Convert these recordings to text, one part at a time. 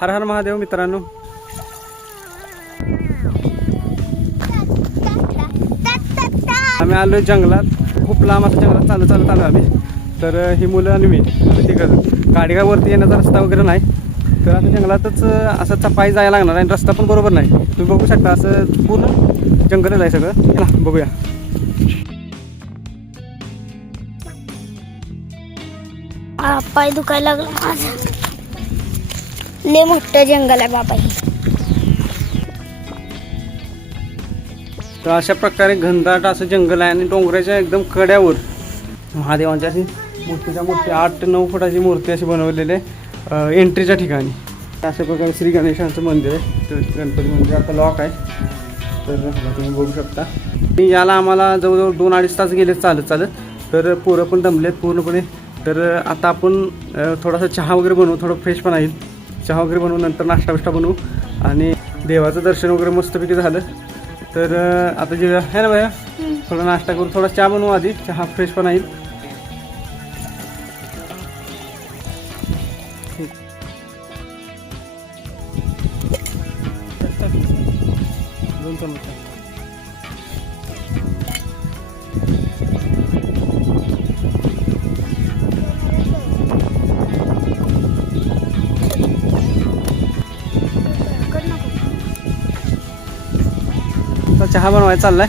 हर हर महादेव मित्रांनो. आम्ही आलोय जंगलात. खूप लांब असं जंगलात चालत आलो आम्ही. तर ही मुलं आणि आम्ही तिघं. गाडी काय वरती येण्याचा रस्ता वगैरे नाही. तर आता जंगलातच असं चपाई जायला लागणार आणि रस्ता पण बरोबर नाही. तुम्ही बघू शकता असं पूर्ण जंगलच आहे सगळं. चला बघूया. पाय दुखायला लागला माझा. लय मोठं जंगल आहे बाबा हे. तर अशा प्रकारे घनदाट असं जंगल आहे आणि डोंगराच्या एकदम कड्यावर महादेवांची अशी मूर्तीच्या मूर्ती 8-9 फुटाची मूर्ती अशी बनवलेली आहे एंट्रीच्या ठिकाणी. अशा प्रकारे श्री गणेशांचं मंदिर आहे. तर गणपती मंदिर आता लॉक आहे. तर तुम्ही बघू शकता. याला आम्हाला जवळजवळ 2-2.5 तास गेले चालत. तर पोरं पण दमलेत पूर्णपणे. तर आता आपण थोडासा चहा वगैरे बनवू, थोडं फ्रेश पण आहे. चहा वगैरे बनवू, नंतर नाश्ता बिष्टा बनवू आणि देवाचं दर्शन वगैरे मस्तपैकी झालं. तर आता जे आहे ना भैया, थोडा नाश्ता करू, थोडा चहा बनवू आधी. चहा फ्रेश पण आहे. दोन चमचे. चहा बनवायचा चाललाय.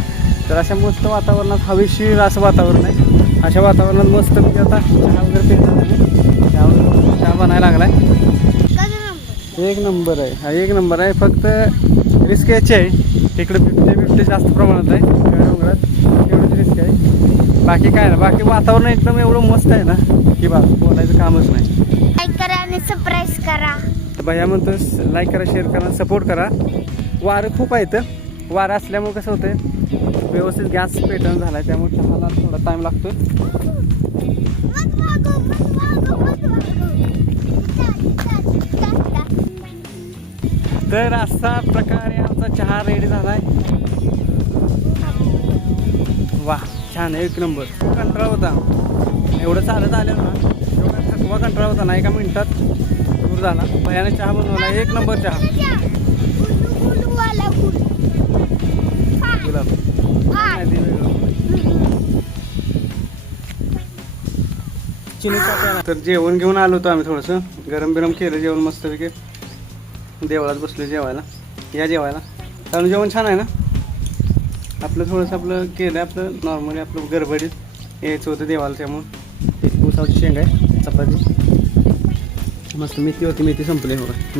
तर अशा मस्त वातावरणात, हवेशीर असं वातावरण आहे. अशा वातावरणात मस्त म्हणजे आता चहा वगैरे पिण्यात चहा बनायला लागलाय. एक नंबर आहे हा, एक नंबर आहे. फक्त रिस्क याची आहे, इकडे बिबटे जास्त प्रमाणात आहे डोंगरात, एवढंच रिस्क आहे. बाकी काय ना, बाकी वातावरण एकदम एवढं मस्त आहे ना की बा बोलायचं कामच नाही. लाईक करा आणि सबस्क्राईब करा. भैया म्हणतो लाईक करा, शेअर करा, सपोर्ट करा. वारं खूप आहे इथं. वारं असल्यामुळे कसं होतं, व्यवस्थित गॅस पेटर्न झाला आहे, त्यामुळे चहाला थोडा टाईम लागतो. तर असा प्रकारे आमचा चहा रेडी झाला आहे. वा, छान, एक नंबर. कंटाळा होता एवढं चालत आलेलं ना, एवढा थकवा कंटाळा होता ना, एका मिनिटात दूर झाला. भयाने चहा बनवला, एक नंबर चहा. तर जेवण घेऊन आलो होतो आम्ही, थोडंसं गरम बिरम केलं जेवण मस्तपैकी. देवळात बसलो जेवायला. या जेवायला कारण जेवण छान आहे ना आपलं. थोडंसं आपलं केलं आपलं नॉर्मली, आपलं गडबडीत यायचं होतं देवाला, त्यामुळं एक उसाची शेंग आहे, चपाती, मस्त मेथी होती, मेथी संपली. हो, मेथी